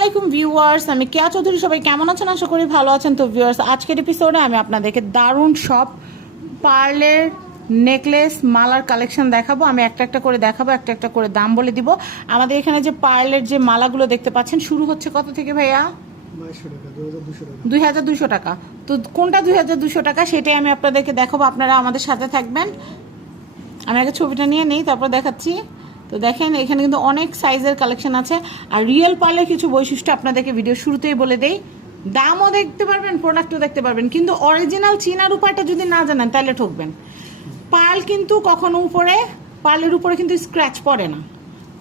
আলাইকুম ভিউয়ার্স, আমি কেয়া চৌধুরী। সবাই কেমন আছেন? আশা করি ভালো আছেন। তো ভিউয়ার্স, আজকের এপিসোডে আমি আপনাদেরকে দারুণ সব পার্লের নেকলেস মালার কালেকশন দেখাবো। আমি একটা একটা করে দেখাবো, একটা একটা করে দাম বলে দিব। আমাদের এখানে যে পার্লের যে মালাগুলো দেখতে পাচ্ছেন, শুরু হচ্ছে কত থেকে ভাইয়া? দুই হাজার দুশো টাকা। তো কোনটা দুই হাজার দুশো টাকা, সেটাই আমি আপনাদেরকে দেখাবো। আপনারা আমাদের সাথে থাকবেন। আমি আগে ছবিটা নিয়ে নিই, তারপর দেখাচ্ছি। তো দেখেন, এখানে কিন্তু অনেক সাইজের কালেকশন আছে। আর রিয়েল পার্লের কিছু বৈশিষ্ট্য আপনাদেরকে ভিডিও শুরুতেই বলে দেই। দামও দেখতে পারবেন প্রোডাক্টও দেখতে পারবেন, কিন্তু অরিজিনাল চীনার উপায়টা যদি না জানেন, তাহলে ঠকবেন। পাল কিন্তু কখনো উপরে, পালের উপরে কিন্তু স্ক্র্যাচ পড়ে না।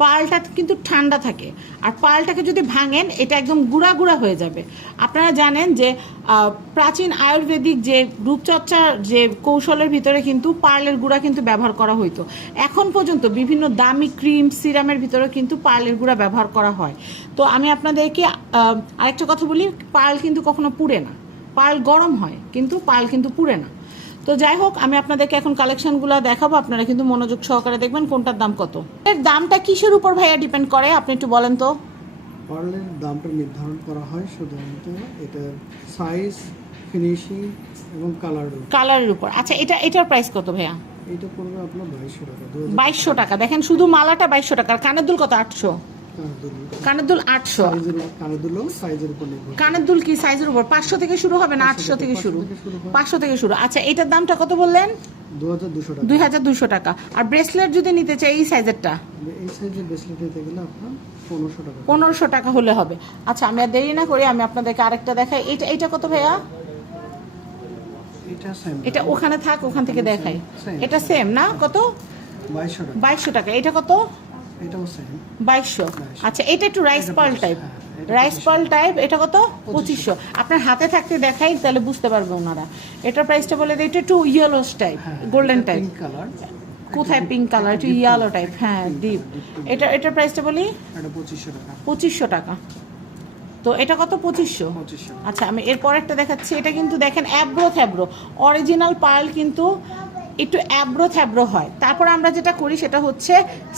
পালটা কিন্তু ঠান্ডা থাকে। আর পালটাকে যদি ভাঙেন, এটা একদম গুঁড়া গুঁড়া হয়ে যাবে। আপনারা জানেন যে প্রাচীন আয়ুর্বেদিক যে রূপচর্চার যে কৌশলের ভিতরে কিন্তু পার্লের গুঁড়া কিন্তু ব্যবহার করা হইতো। এখন পর্যন্ত বিভিন্ন দামি ক্রিম, সিরামের ভিতরে কিন্তু পার্লের গুঁড়া ব্যবহার করা হয়। তো আমি আপনাদেরকে আরেকটা কথা বলি পার্ল কিন্তু কখনো পুড়ে না। পার্ল গরম হয়, কিন্তু পার্ল কিন্তু পুড়ে না। তো যাই হোক আমি আপনাদেরকে এখন কালেকশনগুলো দেখাবো আপনারা কিন্তু মনোযোগ সহকারে দেখবেন কোনটার দাম কত। এর দামটা কিসের উপর ভাইয়া ডিপেন্ড করে আপনি একটু বলেন তো? পার্লের দামটা নির্ধারণ করা হয় শুধুমাত্র এটা সাইজ ফিনিশিং এবং কালার কালারের উপর। আচ্ছা এটা এটার প্রাইস কত ভাইয়া? এটা পড়বে আপনার বাইশশো টাকা বাইশশো টাকা। দেখেন শুধু মালাটা বাইশশো টাকা কানের দুল কত? আটশো। কানের দুল আটশো। কানের দুলো কি সাইজের উপর? পাঁচশো থেকে শুরু হবে না? আটশো থেকে শুরু। পাঁচশো থেকে শুরু। আচ্ছা এটার দামটা কত বললেন? দুই হাজার দুশো টাকা। আর ব্রেসলেট যদি নিতে চাই এই সাইজেরটা? পনেরোশো টাকা। হলে হবে। আচ্ছা আমি আর দেরি না করি আমি আপনাদেরকে আরেকটা দেখাই। এটা এটা কত ভাইয়া? এটা ওখানে থাক ওখান থেকে দেখাই। এটা সেম না? কত? বাইশশো টাকা। এটা কত? এটাও সেম বাইশশো। আচ্ছা এটা একটু রাইস পাল টাইপ হ্যাঁ, রাইস পাল টাইপ এটা কত? পঁচিশশো। আপনার হাতে থাকতে দেখাই তাহলে বুঝতে পারবে ওনারা। এটার প্রাইসটা বলে দিই এটা একটু yellow type golden type colour কোথায় পিঙ্ক কালার একটু ইয়েলো টাইপ হ্যাঁ ডিপ এটা এটার প্রাইসটা বলি? পঁচিশশো টাকা। পঁচিশশো টাকা। তো এটা কত? পঁচিশশো। আচ্ছা আমি এরপর একটা দেখাচ্ছি। এটা কিন্তু দেখেন অ্যাব্রো থ্যাব্রো অরিজিনাল পার্ল কিন্তু একটু অ্যাব্রো থ্যাব্রো হয়। তারপর আমরা যেটা করি সেটা হচ্ছে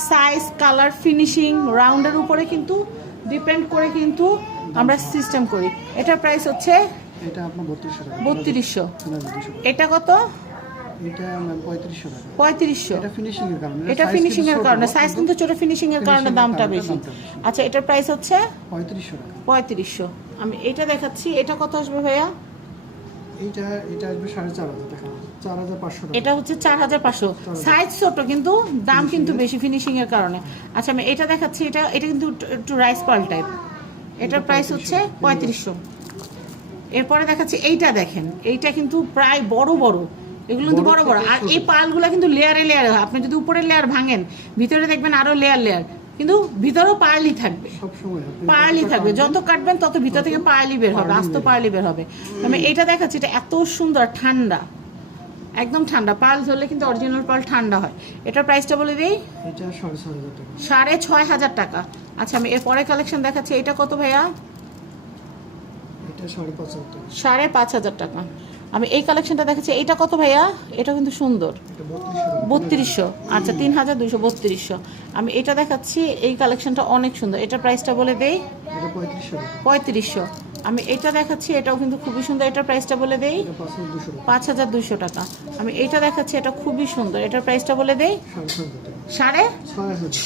সাইজ কালার ফিনিশিং রাউন্ডের উপরে কিন্তু ডিপেন্ড করে কিন্তু আমরা সিস্টেম করি। এটার প্রাইস হচ্ছে বত্রিশশো এটা কত? এটা এটা ফিনিশিং এর কারণে। এটা সাইজ কিন্তু ছোট। ফিনিশিং এর কারণে দামটা বেশি। আচ্ছা এটার প্রাইস হচ্ছে? পঁয়ত্রিশশো। আমি এটা দেখাচ্ছি। এটা কত আসবে ভাইয়া? এইটা এটা আসবে সাড়ে চার হাজার টাকা। এটা হচ্ছে চার হাজার পাঁচশো। সাইজ ছোট কিন্তু দাম কিন্তু বেশি ফিনিশিং এর কারণে। আচ্ছা আমি এটা দেখাচ্ছি এটা এটা কিন্তু একটু- রাইস পাল টাইপ এটার প্রাইস হচ্ছে পঁয়ত্রিশশো। এরপরে দেখাচ্ছি এইটা দেখেন। এইটা কিন্তু প্রায় বড় বড়। এগুলো কিন্তু বড় বড় আর এই পালগুলো কিন্তু লেয়ারে লেয়ারে হয়। আপনি যদি উপরের লেয়ার ভাঙেন ভিতরে দেখবেন আরও লেয়ার লেয়ার কিন্তু ভিতরেও পার্লি থাকবে। পার্লি থাকবে। যত কাটবেন তত ভিতর থেকে পার্লি বের হবে। আস্ত পার্লি বের হবে। আমি এটা দেখাচ্ছি এটা এত সুন্দর ঠান্ডা। একদম ঠান্ডা। পাল ধরলে কিন্তু অরিজিনাল পাল ঠান্ডা হয়। এটার প্রাইসটা বলে দিই? সাড়ে ছয় হাজার টাকা। আচ্ছা আমি এর পরে কালেকশন দেখাচ্ছি। এটা কত ভাইয়া? সাড়ে পাঁচ হাজার টাকা। সাড়ে পাঁচ হাজার টাকা। আমি এই কালেকশনটা দেখাচ্ছি। এটা কত ভাইয়া? এটা কিন্তু সুন্দর। বত্রিশশো। আচ্ছা তিন হাজার দুশো বত্রিশশো। আমি এটা দেখাচ্ছি। এই কালেকশনটা অনেক সুন্দর। এটার প্রাইসটা বলে দেই? পঁয়ত্রিশশো। পঁয়ত্রিশশো। আমি এটা দেখাচ্ছি এটাও কিন্তু খুবই সুন্দর। এটার প্রাইসটা বলে দেই এটা পাঁচ হাজার দুশো টাকা। আমি এটা দেখাচ্ছি এটা খুবই সুন্দর। এটার প্রাইসটা বলে দেই সাড়ে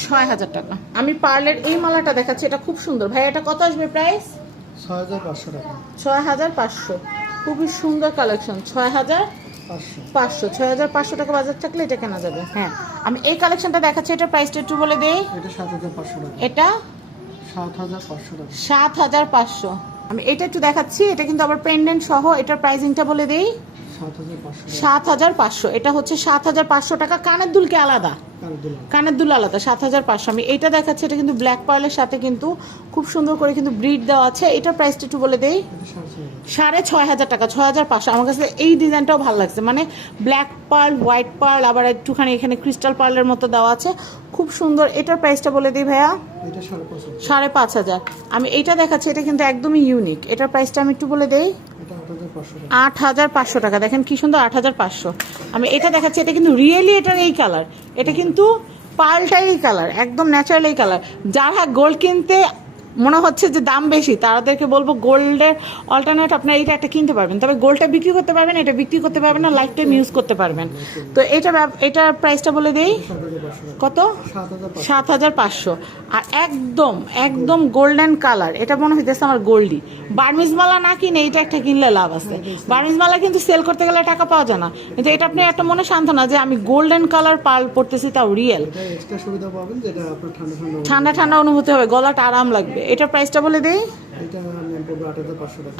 ছয় হাজার টাকা। আমি পার্লের এই মালাটা দেখাচ্ছি এটা খুব সুন্দর। ভাই এটা কত আসবে প্রাইস ছয় হাজার পাঁচশো টাকা। ছয় হাজার পাঁচশো। খুবই সুন্দর কালেকশন ছয় হাজার পাঁচশো। ছয় হাজার পাঁচশো টাকা বাজার থাকলে এটা কেনা যাবে। হ্যাঁ আমি এই কালেকশনটা দেখাচ্ছি এটার প্রাইসটা একটু বলে দেই। এটা সাত হাজার পাঁচশো টাকা। এটা? সাত হাজার পাঁচশো। আমি এটা একটু দেখাচ্ছি এটা কিন্তু আবার পেন্ডেন্ট সহ এটার প্রাইসিংটা বলে দেই। সাত হাজার পাঁচশো। এটা হচ্ছে সাত হাজার পাঁচশো টাকা কানের দুলকে আলাদা। কানের দুল আলাদা সাত হাজার পাঁচশো। আমি এটা দেখাচ্ছি এটা কিন্তু ব্ল্যাক পয়েলের সাথে কিন্তু খুব সুন্দর করে কিন্তু ব্রিড দেওয়া আছে। এটার প্রাইসটা একটু বলে দেই। সাড়ে ছয় হাজার টাকা ছয় হাজার পাঁচশো। আমার কাছে এই ডিজাইনটাও ভালো লাগছে। মানে ব্ল্যাক পার্ল হোয়াইট পার্ল আবার একটুখানি এখানে ক্রিস্টাল পার্লের মতো দেওয়া আছে। খুব সুন্দর। এটার প্রাইসটা বলে দিই ভাইয়া। এটা সাড়ে পাঁচ হাজার। আমি এইটা দেখাচ্ছি এটা কিন্তু একদমই ইউনিক এটার প্রাইসটা আমি একটু বলে দেই। এটা আট হাজার পাঁচশো টাকা। দেখেন কি সুন্দর আট হাজার পাঁচশো। আমি এটা দেখাচ্ছি এটা কিন্তু রিয়েলি এটার এই কালার এটা কিন্তু পার্লটাই এই কালার একদম ন্যাচারাল এই কালার যারা গোল্ড কিনতে মনে হচ্ছে যে দাম বেশি তাদেরকে বলব গোল্ডের অল্টারনেট আপনার এইটা একটা কিনতে পারবেন। তবে গোল্ডটা বিক্রি করতে পারবেন এটা বিক্রি করতে পারবেন না লাইফ টাইম ইউজ করতে পারবেন। তো এটা এটার প্রাইসটা বলে দেই। কত? সাত হাজার পাঁচশো। আর একদম একদম গোল্ডেন কালার এটা মনে হইতেছে আমার গোল্ডি বার্মিজ মালা না কিনে এটা একটা কিনলে লাভ আছে। বার্মিজ মালা কিন্তু সেল করতে গেলে টাকা পাওয়া যায় না। কিন্তু এটা আপনি একটা মনে সান্ত্বনা যে আমি গোল্ডেন কালার পাল পড়তেছি তাও রিয়েল ঠান্ডা ঠান্ডা অনুভূতি হবে গলাটা আরাম লাগবে। এটার প্রাইসটা বলে দেই? এটা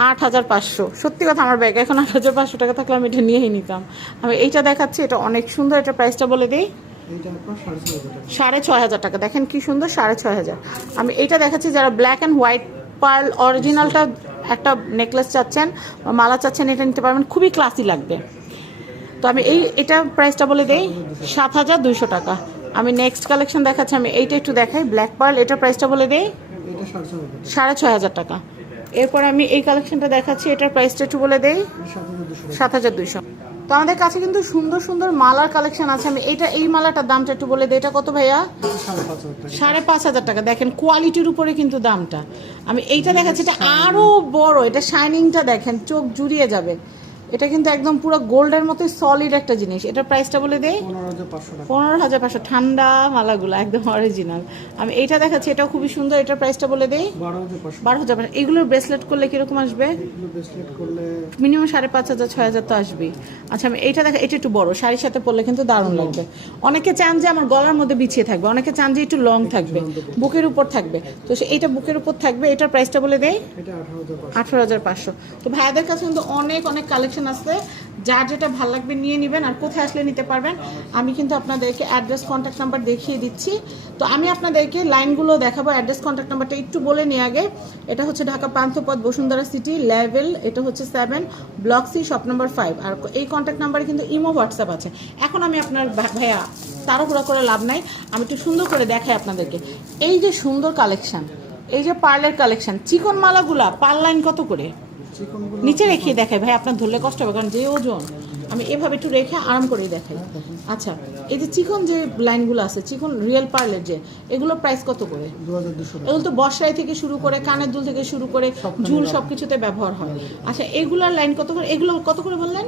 আট হাজার পাঁচশো সত্যি কথা আমার ব্যাগ এখন আট হাজার পাঁচশো টাকা থাকলে আমি এটা নিয়েই নিতাম। আমি এইটা দেখাচ্ছি এটা অনেক সুন্দর এটা প্রাইসটা বলে দিই। সাড়ে ছয় হাজার টাকা। দেখেন কি সুন্দর সাড়ে ছয় হাজার। আমি এইটা দেখাচ্ছি যারা ব্ল্যাক অ্যান্ড হোয়াইট পার্ল অরিজিনালটা একটা নেকলেস চাচ্ছেন মালা চাচ্ছেন এটা নিতে পারবেন। খুবই ক্লাসি লাগবে। তো আমি এই এটা প্রাইসটা বলে দেই সাত হাজার দুইশো টাকা। আমি নেক্সট কালেকশন দেখাচ্ছি আমি এইটা একটু দেখাই ব্ল্যাক পার্ল এটা প্রাইসটা বলে দেই। এটা সাড়ে ছয় হাজার টাকা। এরপর আমি এই কালেকশনটা দেখাচ্ছি এটার প্রাইসটা একটু বলে দেই। সাত হাজার দুইশো। তো আমাদের কাছে কিন্তু সুন্দর সুন্দর মালার কালেকশন আছে। আমি এটা এই মালাটার দামটা একটু বলে দিই। এটা কত ভাইয়া? সাড়ে পাঁচ হাজার টাকা। দেখেন কোয়ালিটির উপরে কিন্তু দামটা। আমি এইটা দেখাচ্ছি এটা আরও বড়। এটা শাইনিংটা দেখেন চোখ জুড়িয়ে যাবে। এটা কিন্তু একদম পুরো গোল্ডের মতো সলিড একটা জিনিস। এটার প্রাইসটা বলে দেই? পনেরো হাজার পাঁচশো ঠান্ডা মালাগুলো একদম অরিজিনাল আমি এটা দেখাচ্ছি এটাও খুবই সুন্দর এটার প্রাইসটা বলে দেই? বারো হাজার পাঁচশো। এগুলোর ব্রেসলেট করলে কীরকম আসবে? মিনিমাম সাড়ে পাঁচ হাজার ছয় হাজার তো আসবেই। আচ্ছা আমি এটা দেখা এটা একটু বড় শাড়ির সাথে পরলে কিন্তু দারুণ লাগবে। অনেকে চান যে আমার গলার মধ্যে বিছিয়ে থাকবে অনেকে চান যে একটু লং থাকবে বুকের উপর থাকবে। তো সে এইটা বুকের উপর থাকবে এটার প্রাইসটা বলে দেয় এটা আঠারো হাজার পাঁচশো। তো ভাইয়াদের কাছে কিন্তু অনেক অনেক কালেকশন আছে যার যেটা ভালো লাগবে নিয়ে নেবেন আর কোথায় আসলে নিতে পারবেন, আমি কিন্তু আপনাদেরকে অ্যাড্রেস কন্ট্যাক্ট নাম্বার দেখিয়ে দিচ্ছি। তো আমি আপনাদেরকে লাইনগুলো দেখাবো অ্যাড্রেস কন্ট্যাক্ট নাম্বারটা একটু বলে নিয়ে আগে। এটা হচ্ছে ঢাকা পান্থপথ বসুন্ধরা সিটি লেভেল এটা হচ্ছে seven block C shop number five আর এই কন্ট্যাক্ট নাম্বারে কিন্তু ইমো হোয়াটসঅ্যাপ আছে। এখন আমি আপনার ভাইয়া, তাড়াহুড়া করে লাভ নাই। আমি একটু সুন্দর করে দেখাই আপনাদেরকে। এই যে সুন্দর কালেকশন এই যে পার্লের কালেকশন চিকন মালাগুলা পার লাইন কত করে? নিচে রেখে দেখাই ভাই আপনার ধরলে কষ্ট হবে কারণ যে ওজন আমি এভাবে একটু রেখে আরাম করে দেখাই। আচ্ছা এই যে চিকন যে লাইনগুলো আছে চিকন রিয়েল পার্লের যে এগুলো প্রাইস কত করে? এগুলো তো বর্ষায় থেকে শুরু করে কানের দুল থেকে শুরু করে ঝুল সব কিছুতে ব্যবহার হয়। আচ্ছা এগুলার লাইন কত করে? এগুলো কত করে বললেন?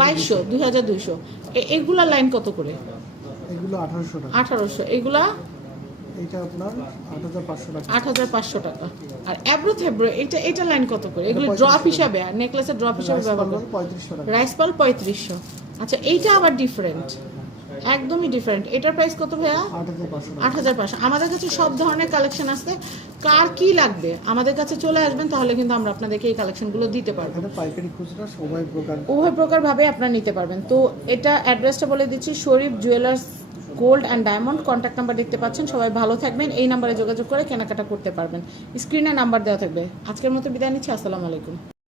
বাইশশো দুই হাজার দুইশো। এগুলার লাইন কত করে? এগুলো আঠারোশো আঠারোশো এগুলা এটা আপনার আট হাজার পাঁচশো টাকা। আট হাজার পাঁচশো টাকা। আর অ্যাব্রো থ্যাব্রো এটা এটা লাইন কত করে? এগুলো ড্রপ হিসাবে নেকলেসের ড্রপ হিসাবে রাইস ব্যবহার করে। পঁয়ত্রিশশো টাকা। রাইস পাল পঁয়ত্রিশশো। আচ্ছা এইটা আবার ডিফারেন্ট একদমই ডিফারেন্ট এটার প্রাইস কত ভাইয়া? আট হাজার পাঁচশো আমাদের কাছে সব ধরনের কালেকশন আছে। কার কি লাগবে? আমাদের কাছে চলে আসবেন তাহলে কিন্তু আমরা আপনাদেরকে এই কালেকশনগুলো দিতে পারব। পাইকারি খুচরা সবাই প্রকার উভয় প্রকার ভাবে আপনারা নিতে পারবেন। তো এটা অ্যাড্রেসটা বলে দিচ্ছি Sharif jewellers gold and diamond. Contact number দেখতে পাচ্ছেন। সবাই ভালো থাকবেন। এই নাম্বারে যোগাযোগ করে কেনাকাটা করতে পারবেন। স্ক্রিনে নাম্বার দেওয়া থাকবে। আজকের মতো বিদায় নিচ্ছি। আসসালামু আলাইকুম।